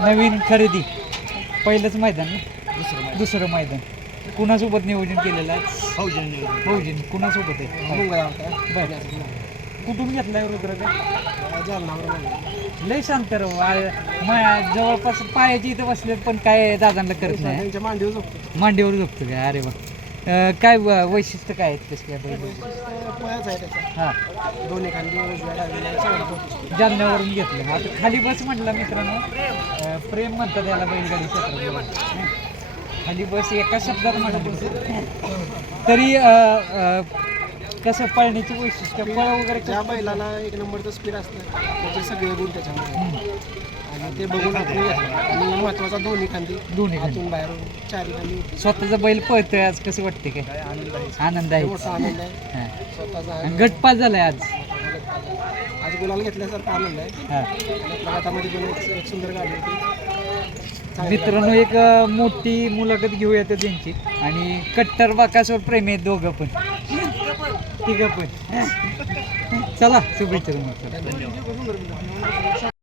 नवीन खरेदी. पहिलंच मैदान ना? दुसरं दुसरं मैदान. कुणासोबत नियोजन केलेलं आहे? फौजन कुणासोबत आहे? बरं. कुठून घेतलाय रुद्र लय शांत आ- मा- जवळपास पायाची इथं बसले पण काय दादांना करत नाही. मांडीवर झोपतो मांडीवर झोपतो काय अरे वा. अं, काय व- वैशिष्ट्य काय आहेत कसं काय बैल पळाच आहे त्याचा हां दोन्ही खांदी उजव्या डावीला चांगला पोहोचतो जालन्यावरून घेतलं आता खाली बस म्हटलं मित्रांनो. अं, प्रेम म्हणतात याला बैलगाडी क्षेत्रात खाली बस एका शब्दात म्हणत तरी अं, अं, कसं पळण्याची वैशिष्ट्य पळ वगैरे ज्या कसं- बैलाला एक नंबरचं स्पीड असतं त्याचे सगळे गुण त्याच्यामध्ये. ते बघून आपण घेतलं आणि महत्त्वाचा दोन्ही खांदी. दोन्ही खांदी. आतून बाहेरून चारी खांदी. स्वतःचा बैल पळतोय आज कसं वाटते काय? आनंद आहे. आनंद आहे. मोठा आनंद आहे. हां. स्वतःचा आणि आनंद. गटपास झालाय आज. आज गुलाल घेतल्यासारखा आनंद आहे. हां. आणि आपल्या हातामध्ये पण एक एक सुंदर गाडी होती. चांगली मित्रांनो एक अं, मोठी मुलाखत घेऊया तर त्यांची आणि कट्टर बाकासवर प्रेम आहेत दोघं पण. तिघं पण. चला शुभेच्छा तुम्हाला. गाडी.